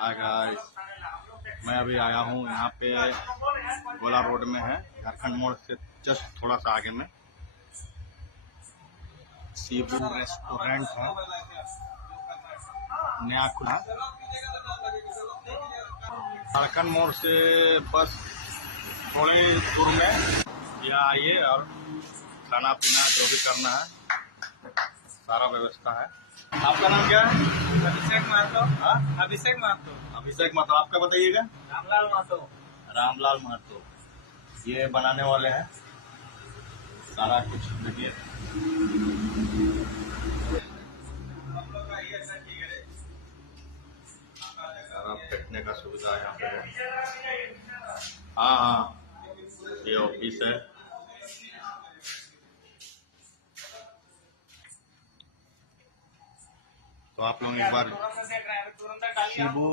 Hi guys, मैं अभी आया हूँ यहाँ पे गोला रोड में है, झारखंड मोड़ से जस्ट थोड़ा सा आगे में शिबू रेस्टोरेंट है, नया खुला। झारखंड मोड़ से बस थोड़ी दूर में यहाँ आइए और खाना पीना जो भी करना है सारा व्यवस्था है। आपका नाम क्या है? अभिषेक महतो। हाँ, अभिषेक महतो। अभिषेक महतो। आपका बताइएगा? रामलाल महतो। रामलाल महतो ये बनाने वाले हैं सारा कुछ। देखिए सारा बैठने का सुविधा यहाँ पे है। हाँ हाँ, ये ऑफिस है। तो आप लोग एक बार शिबू